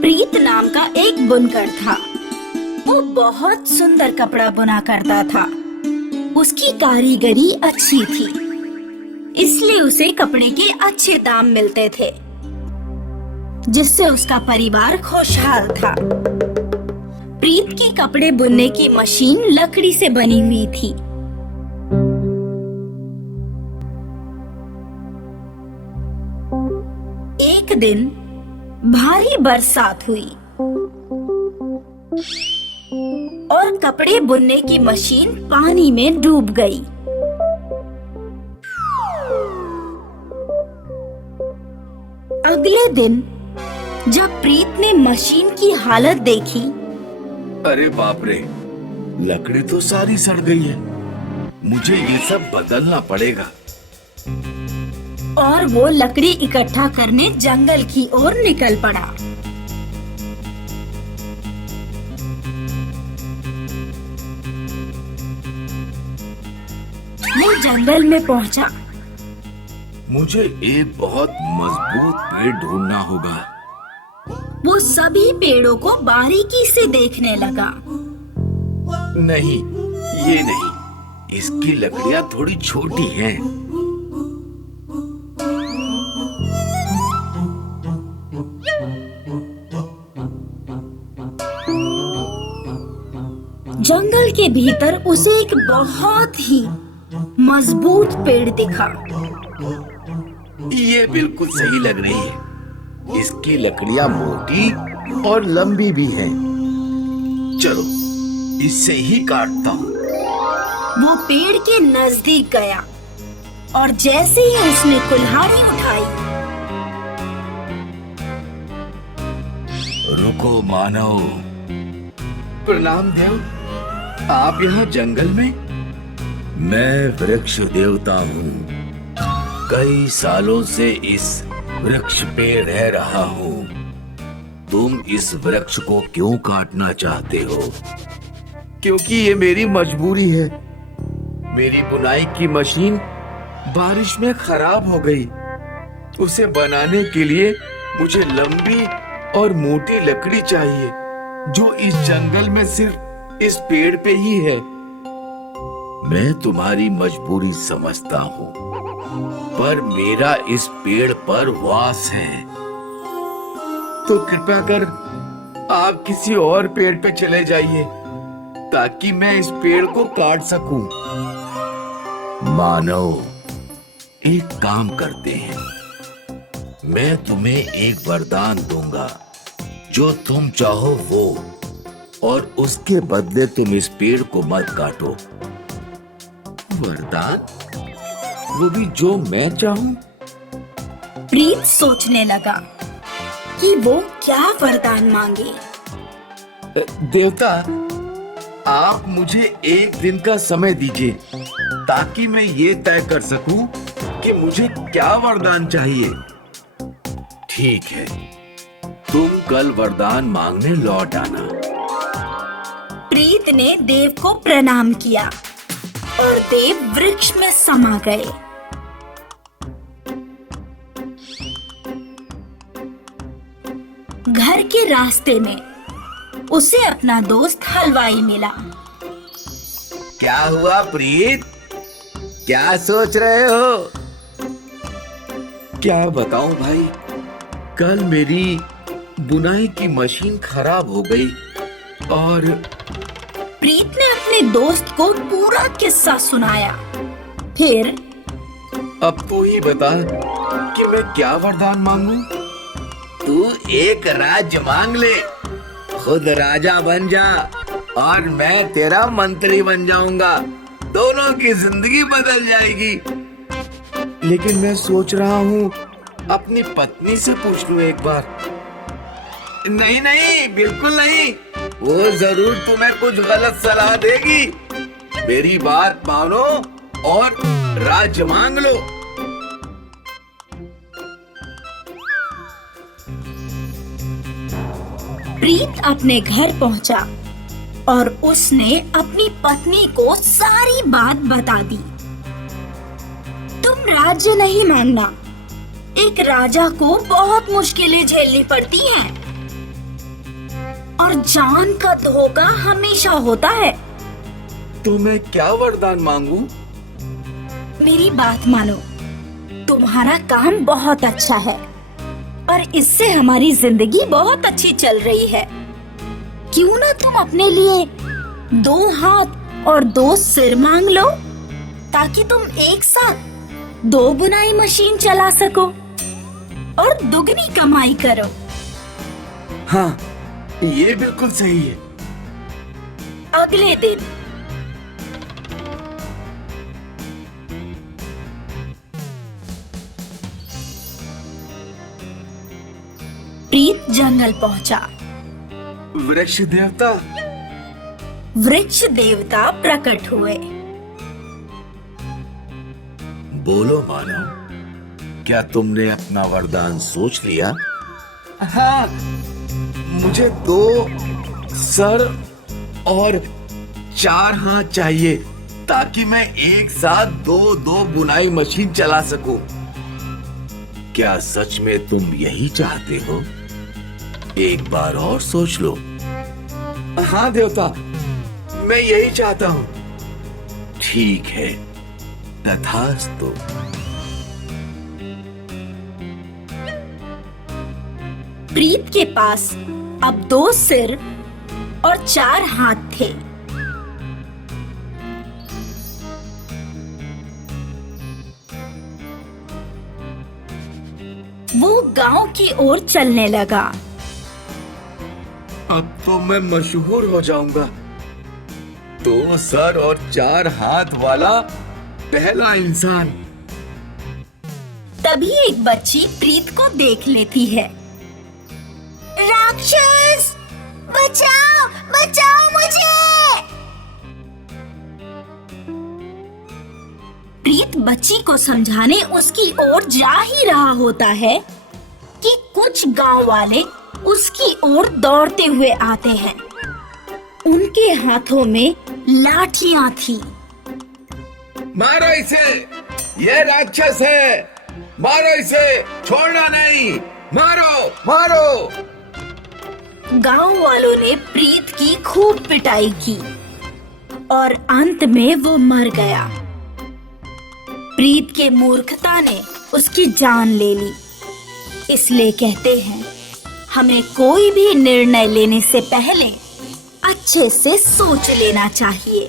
प्रीत नाम का एक बुनकर था। वो बहुत सुंदर कपड़ा बुना करता था। उसकी कारीगरी अच्छी थी, इसलिए उसे कपड़े के अच्छे दाम मिलते थे, जिससे उसका परिवार खुशहाल था। प्रीत की कपड़े बुनने की मशीन लकड़ी से बनी हुई थी। एक दिन भारी बरसात हुई और कपड़े बुनने की मशीन पानी में डूब गई। अगले दिन जब प्रीत ने मशीन की हालत देखी, अरे बाप रे, लकड़ी तो सारी सड़ गई है। मुझे ये सब बदलना पड़ेगा। और वो लकड़ी इकट्ठा करने जंगल की ओर निकल पड़ा। वो जंगल में पहुंचा। मुझे एक बहुत मजबूत पेड़ ढूंढना होगा। वो सभी पेड़ों को बारीकी से देखने लगा। नहीं, ये नहीं। इसकी लकड़ियां थोड़ी छोटी हैं। जंगल के भीतर उसे एक बहुत ही मजबूत पेड़ दिखा। ये बिल्कुल सही लग रही है। इसकी लकड़ियां मोटी और लंबी भी हैं। चलो, इससे ही काटता हूँ। वो पेड़ के नजदीक गया और जैसे ही उसने कुल्हाड़ी उठाई, रुको मानव। प्रणाम देव, आप यहाँ जंगल में? मैं वृक्ष देवता हूँ। कई सालों से इस वृक्ष पे रह रहा हूँ। तुम इस वृक्ष को क्यों काटना चाहते हो? क्योंकि ये मेरी मजबूरी है। मेरी बुनाई की मशीन बारिश में खराब हो गई। उसे बनाने के लिए मुझे लंबी और मोटी लकड़ी चाहिए, जो इस जंगल में सिर्फ इस पेड़ पे ही है। मैं तुम्हारी मजबूरी समझता हूँ, पर मेरा इस पेड़ पर वास है। तो कृपया कर आप किसी और पेड़ पे चले जाइए, ताकि मैं इस पेड़ को काट सकूं। मानव, एक काम करते हैं। मैं तुम्हें एक वरदान दूंगा, जो तुम चाहो वो, और उसके बदले तुम इस पेड़ को मत काटो। वरदान? वो भी जो मैं चाहूं? प्रीत सोचने लगा कि वो क्या वरदान मांगे। देवता, आप मुझे एक दिन का समय दीजिए, ताकि मैं ये तय कर सकूं कि मुझे क्या वरदान चाहिए। ठीक है, तुम कल वरदान मांगने लौट आना। प्रीत ने देव को प्रणाम किया और देव वृक्ष में समा गए। घर के रास्ते में उसे अपना दोस्त हलवाई मिला। क्या हुआ प्रीत? क्या सोच रहे हो? क्या बताऊं भाई, कल मेरी बुनाई की मशीन खराब हो गई और प्रीत ने अपने दोस्त को पूरा किस्सा सुनाया। फिर अब तू ही बता कि मैं क्या वरदान मांगू? तू एक राज्य मांग ले, खुद राजा बन जा और मैं तेरा मंत्री बन जाऊंगा। दोनों की जिंदगी बदल जाएगी। लेकिन मैं सोच रहा हूँ अपनी पत्नी से पूछ लूं एक बार। नहीं नहीं, बिल्कुल नहीं। वो जरूर तुम्हें कुछ गलत सलाह देगी। मेरी बात मानो और राज्य मांग लो। प्रीत अपने घर पहुंचा और उसने अपनी पत्नी को सारी बात बता दी। तुम राज्य नहीं मांगना। एक राजा को बहुत मुश्किलें झेलनी पड़ती हैं। और जान का धोखा हमेशा होता है। तो मैं क्या वरदान मांगू? मेरी बात मानो, तुम्हारा काम बहुत अच्छा है और इससे हमारी जिंदगी बहुत अच्छी चल रही है। क्यों ना तुम अपने लिए 2 हाथ और 2 सिर मांग लो, ताकि तुम एक साथ 2 बुनाई मशीन चला सको और दुगनी कमाई करो। हाँ, ये बिल्कुल सही है। अगले दिन प्रीत जंगल पहुंचा। वृक्ष देवता प्रकट हुए। बोलो मानव, क्या तुमने अपना वरदान सोच लिया? हाँ, मुझे 2 सर और 4 हाथ चाहिए, ताकि मैं एक साथ 2 बुनाई मशीन चला सकूं। क्या सच में तुम यही चाहते हो? एक बार और सोच लो। हाँ देवता, मैं यही चाहता हूँ। ठीक है, तथास्तु। प्रीत के पास अब 2 सिर और 4 हाथ थे। वो गांव की ओर चलने लगा। अब तो मैं मशहूर हो जाऊंगा। 2 सर और 4 हाथ वाला पहला इंसान। तभी एक बच्ची प्रीत को देख लेती है। राक्षस, बचाओ, बचाओ मुझे! प्रीत बच्ची को समझाने उसकी ओर जा ही रहा होता है कि कुछ गांव वाले उसकी ओर दौड़ते हुए आते हैं। उनके हाथों में लाठियां थी। मारो इसे, ये राक्षस है। मारो इसे, छोड़ना नहीं। मारो, मारो। गांव वालों ने प्रीत की खूब पिटाई की और अंत में वो मर गया। प्रीत के मूर्खता ने उसकी जान ले ली। इसलिए कहते हैं, हमें कोई भी निर्णय लेने से पहले अच्छे से सोच लेना चाहिए।